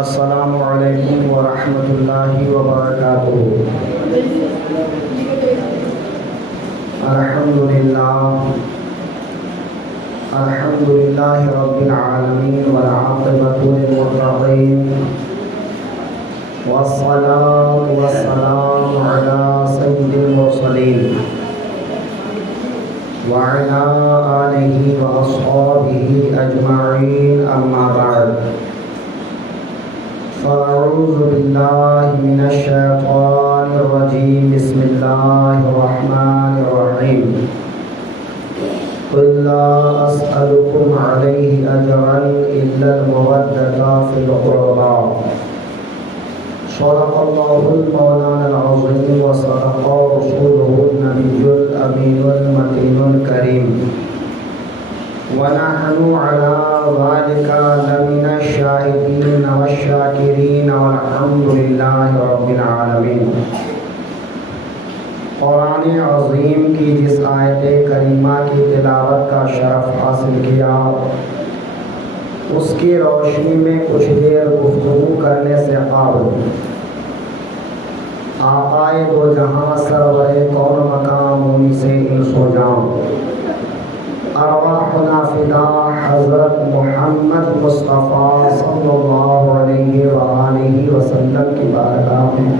السلام علیکم ورحمۃ اللہ وبرکاتہ۔ الحمد للہ رب العالمین والعاقبۃ للمتقین والصلاة والسلام علی سید المرسلین وعلی آلہ واصحابہ اجمعین، اما بعد فاعوذ باللہ من الشیطان الرجیم، بسم اللہ الرحمن الرحیم۔ قل لا اسألکم علیہ اجرا الا المودۃ فی القربى۔ صدق اللہ المولانا العظیم وصدق رسولہ النبی الامین المتین الکریم، ونحن على ذلك لمن الشاهدين والشاكرين والحمد لله رب العالمين۔ قرآن عظیم کی جس آیت کریمہ کی تلاوت کا شرف حاصل کیا، اس کی روشنی میں کچھ دیر گفتگو کرنے سے قابل آقائے دو جہاں سرور کون مقام انہی سے انس و جان، ارواحنا فدا حضرت محمد مصطفیٰ صلی اللہ علیہ وآلہ وسلم کی بارگاہ میں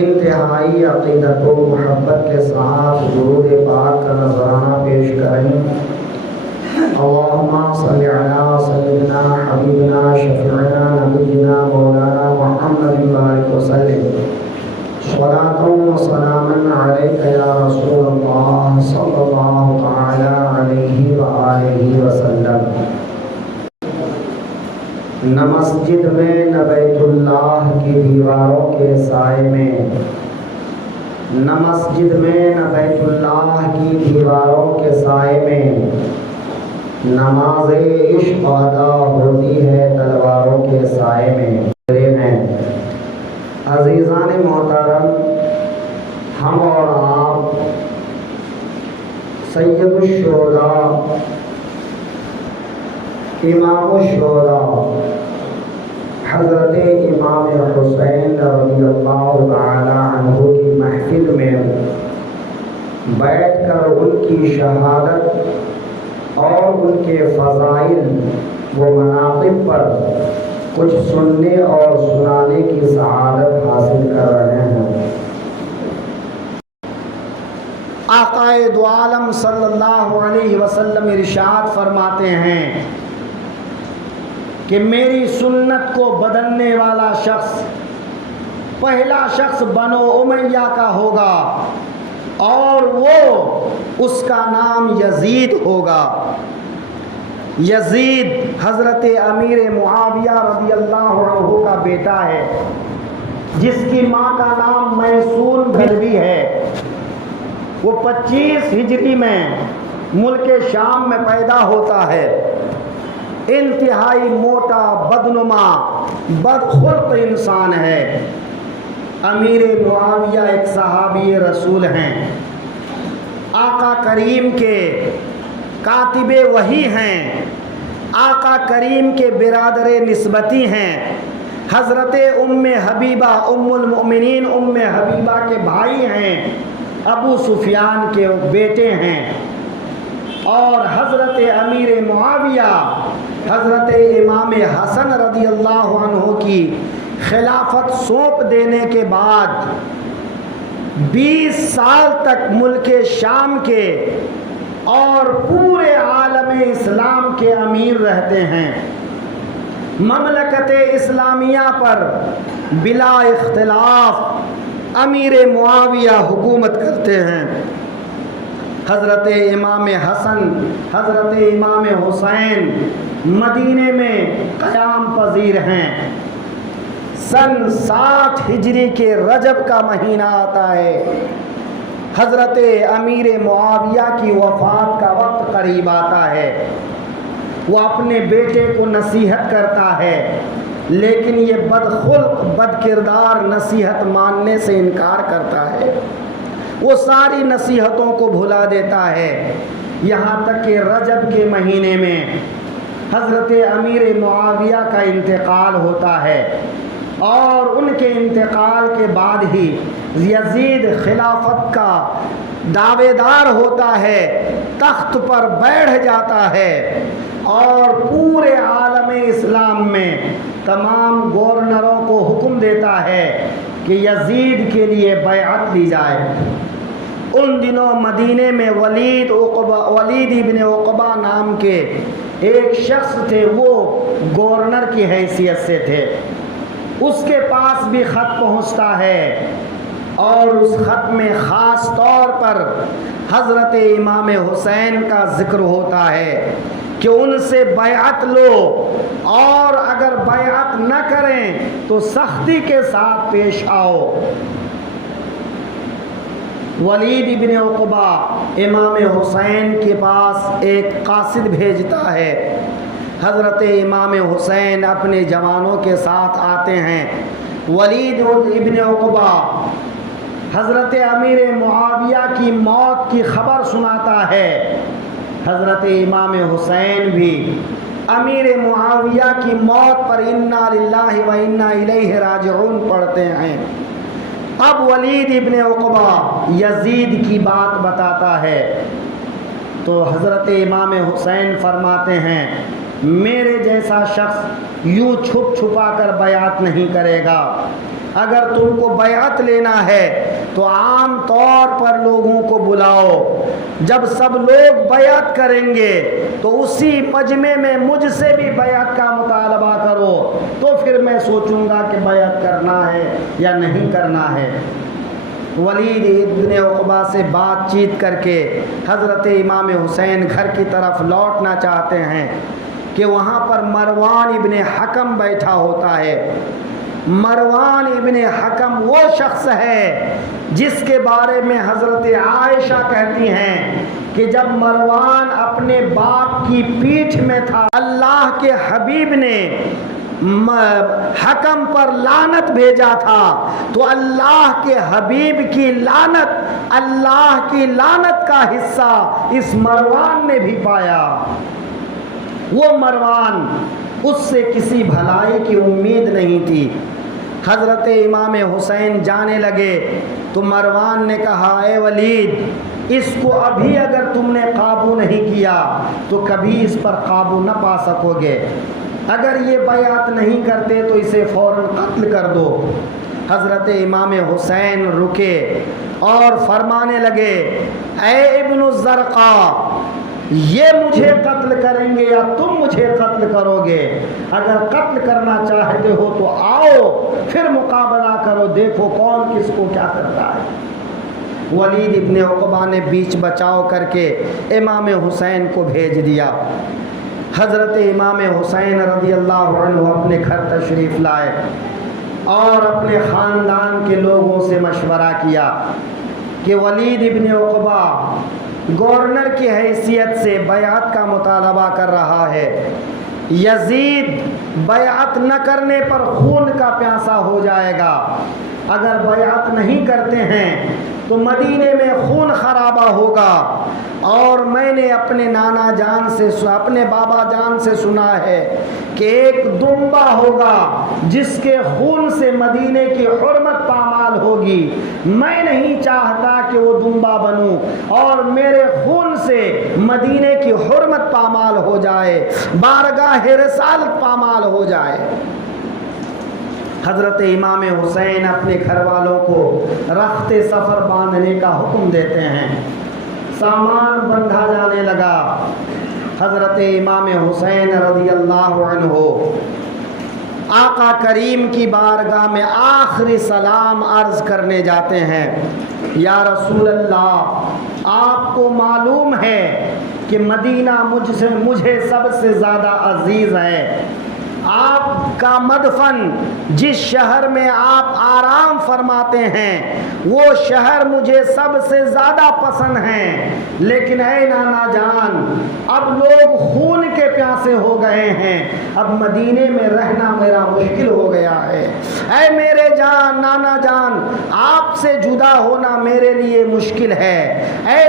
انتہائی عقیدت و محبت کے ساتھ درود پاک کا نذرانہ پیش کریں۔ اللہم صلی علی سیدنا حبیبنا شفیعنا نبینا مولانا محمد بارک وسلم، صلاۃ و سلاما علیک یا رسول اللہ صلی اللہ تعالی علیہ وآلہ وسلم۔ نہ مسجد میں نہ بیت اللہ کی دیواروں کے سائے میں، نہ مسجد میں نہ بیت اللہ کی دیواروں کے سائے میں نماز عشق ادا ہوتی ہے تلواروں کے سائے میں۔ عزیزان محترم، ہم اور آپ سید الشہداء امام الشہداء حضرت امام حسین رضی اللہ تعالی عنہ کی محفل میں بیٹھ کر ان کی شہادت اور ان کے فضائل و مناقب پر کچھ سننے اور سنانے کی سعادت حاصل کر رہے ہیں۔ آقائے دو عالم صلی اللہ علیہ وسلم ارشاد فرماتے ہیں کہ میری سنت کو بدلنے والا شخص پہلا شخص بنو امیہ کا ہوگا اور وہ اس کا نام یزید ہوگا۔ یزید حضرت امیر معاویہ رضی اللہ عنہ کا بیٹا ہے، جس کی ماں کا نام میسون بھلوی ہے۔ وہ 25 ہجری میں ملک شام میں پیدا ہوتا ہے۔ انتہائی موٹا، بدنما، بدخلق انسان ہے۔ امیر معاویہ ایک صحابی رسول ہیں، آقا کریم کے کاتب وحی ہیں، آقا کریم کے برادر نسبتی ہیں، حضرت ام حبیبہ ام المؤمنین ام حبیبہ کے بھائی ہیں، ابو سفیان کے بیٹے ہیں، اور حضرت امیر معاویہ حضرت امام حسن رضی اللہ عنہ کی خلافت سونپ دینے کے بعد 20 سال تک ملک شام کے اور پورے عالم اسلام کے امیر رہتے ہیں۔ مملکت اسلامیہ پر بلا اختلاف امیر معاویہ حکومت کرتے ہیں۔ حضرت امام حسن، حضرت امام حسین مدینے میں قیام پذیر ہیں۔ سن 60 ہجری کے رجب کا مہینہ آتا ہے۔ حضرت امیر معاویہ کی وفات کا وقت قریب آتا ہے۔ وہ اپنے بیٹے کو نصیحت کرتا ہے، لیکن یہ بدخلق بد کردار نصیحت ماننے سے انکار کرتا ہے۔ وہ ساری نصیحتوں کو بھلا دیتا ہے، یہاں تک کہ رجب کے مہینے میں حضرت امیر معاویہ کا انتقال ہوتا ہے، اور ان کے انتقال کے بعد ہی یزید خلافت کا دعوے دار ہوتا ہے، تخت پر بیٹھ جاتا ہے، اور پورے عالم اسلام میں تمام گورنروں کو حکم دیتا ہے کہ یزید کے لیے بیعت لی جائے۔ ان دنوں مدینے میں ولید ابن عقبہ نام کے ایک شخص تھے، وہ گورنر کی حیثیت سے تھے۔ اس کے پاس بھی خط پہنچتا ہے، اور اس خط میں خاص طور پر حضرت امام حسین کا ذکر ہوتا ہے کہ ان سے بیعت لو، اور اگر بیعت نہ کریں تو سختی کے ساتھ پیش آؤ۔ ولید ابن عقبہ امام حسین کے پاس ایک قاصد بھیجتا ہے۔ حضرت امام حسین اپنے جوانوں کے ساتھ آتے ہیں۔ ولید ابن عقبہ حضرت امیر معاویہ کی موت کی خبر سناتا ہے۔ حضرت امام حسین بھی امیر معاویہ کی موت پر انا للہ و انا الیہ راجعون پڑھتے ہیں۔ اب ولید ابن عقبہ یزید کی بات بتاتا ہے، تو حضرت امام حسین فرماتے ہیں میرے جیسا شخص یوں چھپ چھپا کر بیعت نہیں کرے گا۔ اگر تم کو بیعت لینا ہے تو عام طور پر لوگوں کو بلاؤ، جب سب لوگ بیعت کریں گے تو اسی مجمع میں مجھ سے بھی بیعت کا مطالبہ کرو، تو پھر میں سوچوں گا کہ بیعت کرنا ہے یا نہیں کرنا ہے۔ ولید ابن عقبہ سے بات چیت کر کے حضرت امام حسین گھر کی طرف لوٹنا چاہتے ہیں کہ وہاں پر مروان ابن حکم بیٹھا ہوتا ہے۔ مروان ابن حکم وہ شخص ہے جس کے بارے میں حضرت عائشہ کہتی ہیں کہ جب مروان اپنے باپ کی پیٹھ میں تھا، اللہ کے حبیب نے حکم پر لعنت بھیجا تھا، تو اللہ کے حبیب کی لعنت، اللہ کی لعنت کا حصہ اس مروان نے بھی پایا۔ وہ مروان، اس سے کسی بھلائی کی امید نہیں تھی۔ حضرت امام حسین جانے لگے تو مروان نے کہا اے ولید، اس کو ابھی اگر تم نے قابو نہیں کیا تو کبھی اس پر قابو نہ پا سکو گے، اگر یہ بیعت نہیں کرتے تو اسے فوراً قتل کر دو۔ حضرت امام حسین رکے اور فرمانے لگے اے ابن الزرقا، یہ مجھے قتل کریں گے یا تم مجھے قتل کرو گے؟ اگر قتل کرنا چاہتے ہو تو آؤ، پھر مقابلہ کرو، دیکھو کون کس کو کیا کرتا ہے۔ ولید ابن عقبہ نے بیچ بچاؤ کر کے امام حسین کو بھیج دیا۔ حضرت امام حسین رضی اللہ عنہ اپنے گھر تشریف لائے اور اپنے خاندان کے لوگوں سے مشورہ کیا کہ ولید ابن عقبہ گورنر کی حیثیت سے بیعت کا مطالبہ کر رہا ہے، یزید بیعت نہ کرنے پر خون کا پیاسا ہو جائے گا، اگر بیعت نہیں کرتے ہیں تو مدینے میں خون خرابہ ہوگا، اور میں نے اپنے نانا جان سے، اپنے بابا جان سے سنا ہے کہ ایک دمبا ہوگا جس کے خون سے مدینے کی حرمت پامال ہوگی، میں نہیں چاہتا کہ وہ دمبا بنوں اور میرے خون سے مدینے کی حرمت پامال ہو جائے، بارگاہ رسالت پامال ہو جائے۔ حضرت امام حسین اپنے گھر والوں کو رخت سفر باندھنے کا حکم دیتے ہیں۔ سامان بندھا جانے لگا۔ حضرت امام حسین رضی اللہ عنہ آقا کریم کی بارگاہ میں آخری سلام عرض کرنے جاتے ہیں، یا رسول اللہ، آپ کو معلوم ہے کہ مدینہ مجھے سب سے زیادہ عزیز ہے، آپ کا مدفن جس شہر میں آپ آرام فرماتے ہیں وہ شہر مجھے سب سے زیادہ پسند ہیں، لیکن اے نانا جان، اب لوگ خون کے پیاسے ہو گئے ہیں، اب مدینے میں رہنا میرا مشکل ہو گیا ہے، اے میرے جان، نانا جان، آپ سے جدا ہونا میرے لیے مشکل ہے، اے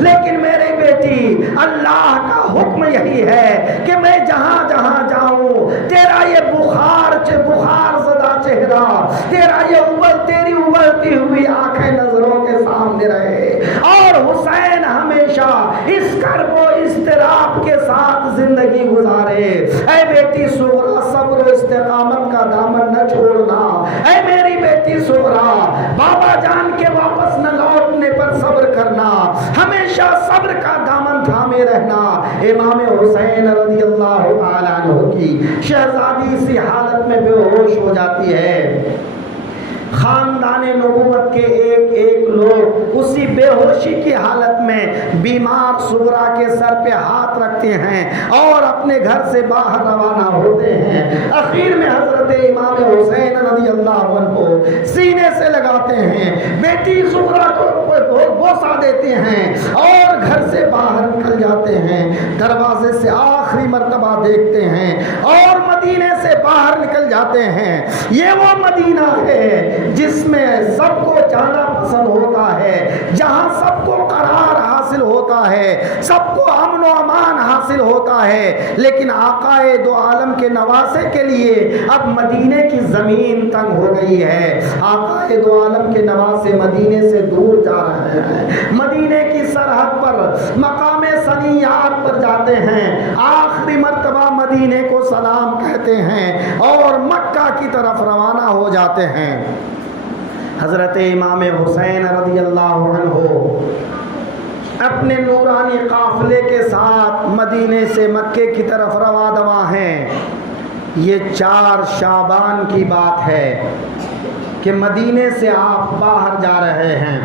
لیکن میری بیٹی اللہ کا حکم یہی ہے کہ میں جہاں جہاں جاؤں تیرا یہ بخار زدہ چہرہ، تیرا یہ تیری ابلتی ہوئی آنکھیں نظروں کے سامنے رہے، اور حسین ہمیشہ اس کرب و اضطراب کے ساتھ زندگی گزارے۔ اے بیٹی سغرا، صبر و استقامت کا دامن نہ چھوڑنا۔ اے میری بیٹی سغرا، بابا جان کے واپس نہ لوٹنے پر صبر کرنا، ہمیشہ صبر کا دامن تھامے رہنا۔ امام حسین رضی اللہ تعالیٰ عنہ کی شہزادی اسی حالت میں بے ہوش ہو جاتی ہے۔ خاندان نبوت کے ایک ایک لوگ اسی بے ہوشی کی حالت میں بیمار سغرا کے سر پہ ہاتھ رکھتے ہیں اور اپنے گھر سے باہر روانہ ہوتے ہیں۔ اخیر میں حضرت امام حسین رضی اللہ عنہ سینے سے لگاتے ہیں، بیٹی سغرا کو بوسہ دیتے ہیں اور گھر سے باہر نکل جاتے ہیں۔ دروازے سے آخری مرتبہ دیکھتے ہیں اور مدینے سے باہر نکل جاتے ہیں۔ یہ وہ مدینہ ہے جس میں سب کو جانا پسند ہوتا ہے، جہاں سب کو قرار حاصل ہوتا ہے، سب کو امن و امان حاصل ہوتا ہے، لیکن آقائے دو عالم کے نواسے کے لیے اب مدینے کی زمین تنگ ہو گئی ہے۔ آقائے دو عالم کے نواسے مدینے سے دور جا رہے ہیں، مدینے کی سرحد پر مقام ثنیات پر جاتے ہیں، آخری مرتبہ مدینے کو سلام کہتے ہیں اور مکہ کی طرف روانہ ہو جاتے ہیں۔ حضرت امام حسین رضی اللہ عنہ اپنے نورانی قافلے کے ساتھ مدینے سے مکے کی طرف رواں دواں ہیں۔ یہ 4 شعبان کی بات ہے کہ مدینے سے آپ باہر جا رہے ہیں،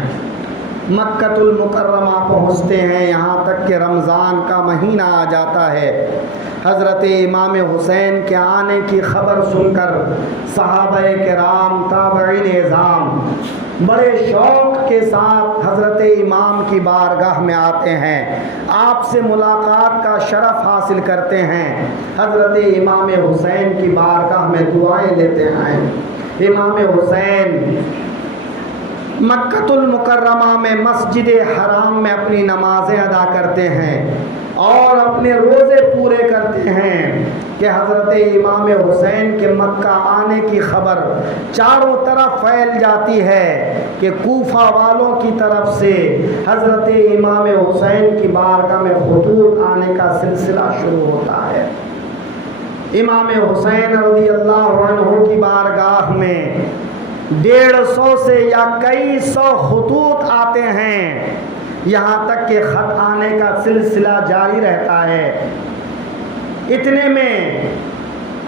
مکۃ المکرمہ پہنچتے ہیں، یہاں تک کہ رمضان کا مہینہ آ جاتا ہے۔ حضرت امام حسین کے آنے کی خبر سن کر صحابہ کرام، تابعین اعظام بڑے شوق کے ساتھ حضرت امام کی بارگاہ میں آتے ہیں، آپ سے ملاقات کا شرف حاصل کرتے ہیں، حضرت امام حسین کی بارگاہ میں دعائیں لیتے ہیں۔ امام حسین مکۃ المکرمہ میں مسجد حرام میں اپنی نمازیں ادا کرتے ہیں اور اپنے روزے پورے کرتے ہیں کہ حضرت امام حسین کے مکہ آنے کی خبر چاروں طرف پھیل جاتی ہے کہ کوفہ والوں کی طرف سے حضرت امام حسین کی بارگاہ میں خطوط آنے کا سلسلہ شروع ہوتا ہے۔ امام حسین رضی اللہ عنہ کی بارگاہ میں 150 سے یا کئی سو خطوط آتے ہیں، یہاں تک کہ خط آنے کا سلسلہ جاری رہتا ہے۔ اتنے میں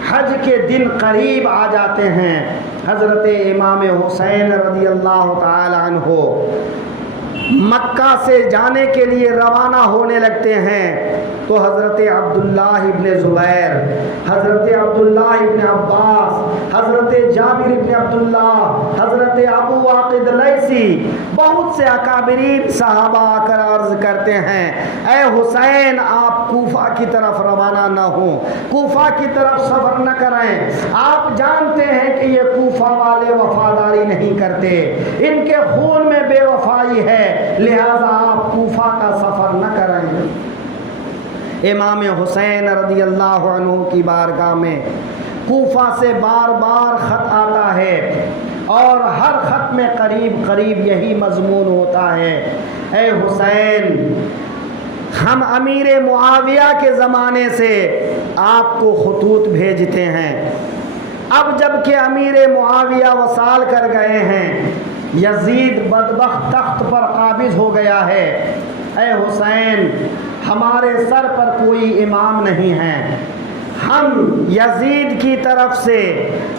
حج کے دن قریب آ جاتے ہیں۔ حضرت امام حسین رضی اللہ تعالی عنہ مکہ سے جانے کے لیے روانہ ہونے لگتے ہیں تو حضرت عبداللہ ابن زبیر، حضرت عبداللہ ابن عباس، حضرت جابر ابن عبداللہ، حضرت ابو واقد لیثی، بہت سے اکابرین صحابہ آ کر عرض کرتے ہیں، اے حسین آپ کوفہ کی طرف روانہ نہ ہوں، کوفہ کی طرف سفر نہ کریں، آپ جانتے ہیں کہ یہ کوفہ والے وفاداری نہیں کرتے، ان کے خون میں بے وفائی ہے، لہذا آپ کوفہ کا سفر نہ کریں۔ امام حسین رضی اللہ عنہ کی بارگاہ میں کوفہ سے بار بار خط آتا ہے اور ہر خط میں قریب قریب یہی مضمون ہوتا ہے، اے حسین ہم امیر معاویہ کے زمانے سے آپ کو خطوط بھیجتے ہیں، اب جب کہ امیر معاویہ وصال کر گئے ہیں، یزید بدبخت تخت پر قابض ہو گیا ہے، اے حسین ہمارے سر پر کوئی امام نہیں ہے، ہم یزید کی طرف سے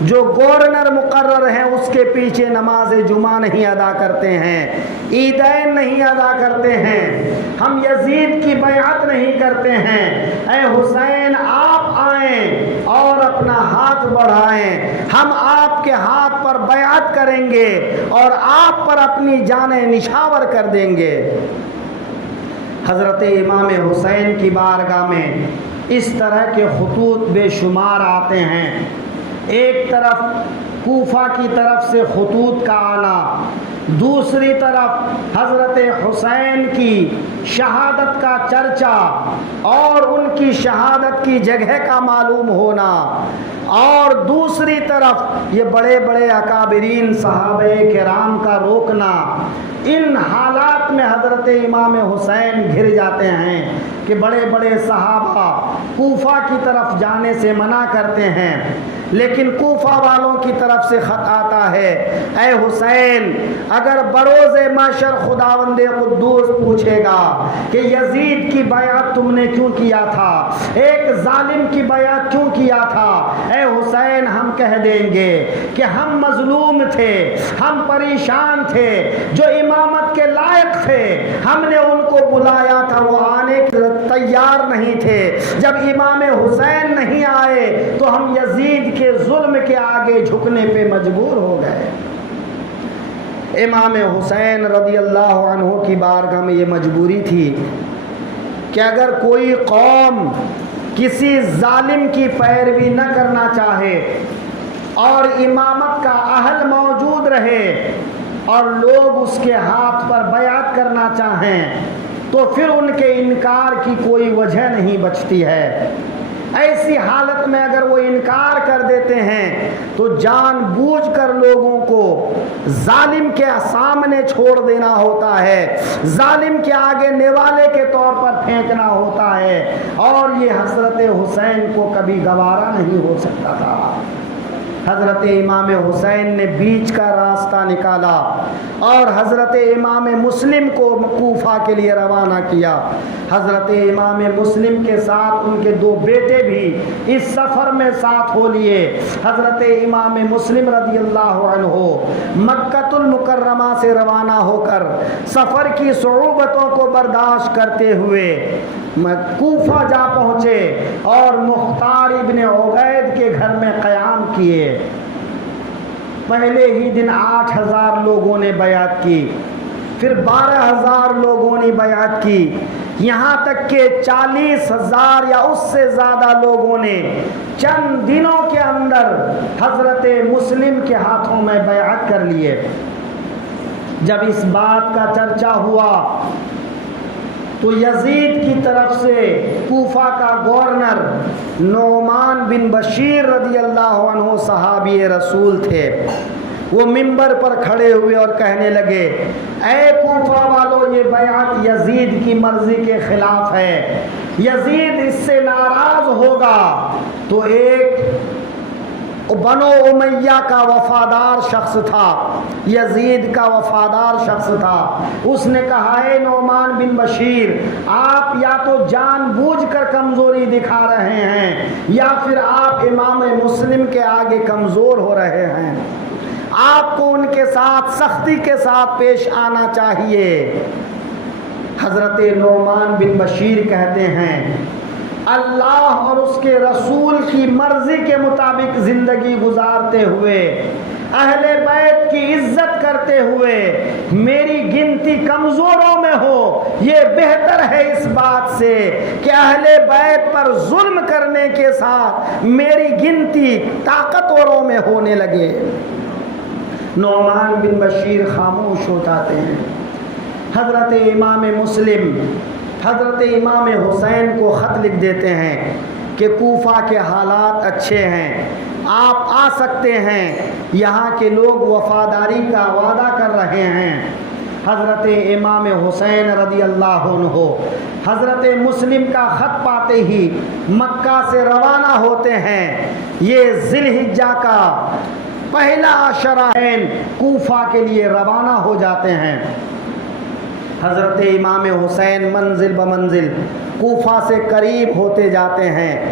جو گورنر مقرر ہیں اس کے پیچھے نماز جمعہ نہیں ادا کرتے ہیں، عیدین نہیں ادا کرتے ہیں، ہم یزید کی بیعت نہیں کرتے ہیں، اے حسین آپ آئیں اور اپنا ہاتھ بڑھائیں، ہم آپ کے ہاتھ پر بیعت کریں گے اور آپ پر اپنی جانیں نچھاور کر دیں گے۔ حضرت امام حسین کی بارگاہ میں اس طرح کے خطوط بے شمار آتے ہیں، ایک طرف کوفہ کی طرف سے خطوط کا آنا، دوسری طرف حضرت حسین کی شہادت کا چرچا اور ان کی شہادت کی جگہ کا معلوم ہونا، اور دوسری طرف یہ بڑے بڑے اکابرین صحابہ کرام کا روکنا، ان حالات میں حضرت امام حسین گھر جاتے ہیں کہ بڑے بڑے صحابہ کوفہ کی طرف جانے سے منع کرتے ہیں، لیکن کوفہ والوں کی طرف سے خط آتا ہے، اے حسین اگر بروز محشر خداوند قدوس پوچھے گا کہ یزید کی بیعت تم نے کیوں کیا تھا، ایک ظالم کی بیعت کیوں کیا تھا، اے حسین ہم کہہ دیں گے کہ ہم مظلوم تھے، ہم پریشان تھے، جو امامت کے لائق تھے ہم نے ان کو بلایا تھا، وہ آنے کے تیار نہیں تھے، جب امام حسین نہیں آئے تو ہم یزید کے ظلم کے آگے جھکنے پہ مجبور ہو گئے۔ امام حسین رضی اللہ عنہ کی بارگاہ میں یہ مجبوری تھی کہ اگر کوئی قوم کسی ظالم کی پیروی نہ کرنا چاہے اور امامت کا اہل موجود رہے اور لوگ اس کے ہاتھ پر بیعت کرنا چاہیں تو پھر ان کے انکار کی کوئی وجہ نہیں بچتی ہے۔ ایسی حالت میں اگر وہ انکار کر دیتے ہیں تو جان بوجھ کر لوگوں کو ظالم کے سامنے چھوڑ دینا ہوتا ہے، ظالم کے آگے نوالے کے طور پر پھینکنا ہوتا ہے، اور یہ حضرت حسین کو کبھی گوارا نہیں ہو سکتا تھا۔ حضرت امام حسین نے بیچ کا راستہ نکالا اور حضرت امام مسلم کو کوفہ کے لیے روانہ کیا۔ حضرت امام مسلم کے ساتھ ان کے دو بیٹے بھی اس سفر میں ساتھ ہو لیے۔ حضرت امام مسلم رضی اللہ عنہ مکۃ المکرمہ سے روانہ ہو کر سفر کی صعوبتوں کو برداشت کرتے ہوئے کوفہ جا پہنچے اور مختار ابن عبید کے گھر میں قیام کیے۔ پہلے ہی دن 8,000 لوگوں نے بیعت کی، پھر 12,000 لوگوں نے بیعت کی، یہاں تک کہ 40,000 یا اس سے زیادہ لوگوں نے چند دنوں کے اندر حضرت مسلم کے ہاتھوں میں بیعت کر لیے۔ جب اس بات کا چرچا ہوا تو یزید کی طرف سے کوفہ کا گورنر نعمان بن بشیر رضی اللہ عنہ صحابی رسول تھے، وہ منبر پر کھڑے ہوئے اور کہنے لگے، اے کوفہ والو یہ بیعت یزید کی مرضی کے خلاف ہے، یزید اس سے ناراض ہوگا۔ تو ایک بنو امیہ کا وفادار شخص تھا، یزید کا وفادار شخص تھا، اس نے کہا، اے نعمان بن بشیر آپ یا تو جان بوجھ کر کمزوری دکھا رہے ہیں یا پھر آپ امام مسلم کے آگے کمزور ہو رہے ہیں، آپ کو ان کے ساتھ سختی کے ساتھ پیش آنا چاہیے۔ حضرت نعمان بن بشیر کہتے ہیں، اللہ اور اس کے رسول کی مرضی کے مطابق زندگی گزارتے ہوئے، اہل بیت کی عزت کرتے ہوئے میری گنتی کمزوروں میں ہو، یہ بہتر ہے اس بات سے کہ اہل بیت پر ظلم کرنے کے ساتھ میری گنتی طاقتوروں میں ہونے لگے۔ نعمان بن بشیر خاموش ہو جاتے ہیں۔ حضرت امام مسلم حضرت امام حسین کو خط لکھ دیتے ہیں کہ کوفہ کے حالات اچھے ہیں، آپ آ سکتے ہیں، یہاں کے لوگ وفاداری کا وعدہ کر رہے ہیں۔ حضرت امام حسین رضی اللہ عنہ حضرت مسلم کا خط پاتے ہی مکہ سے روانہ ہوتے ہیں۔ یہ ذی الحجہ کا پہلا عشرہ کوفہ کے لیے روانہ ہو جاتے ہیں۔ حضرت امام حسین منزل بمنزل کوفہ سے قریب ہوتے جاتے ہیں۔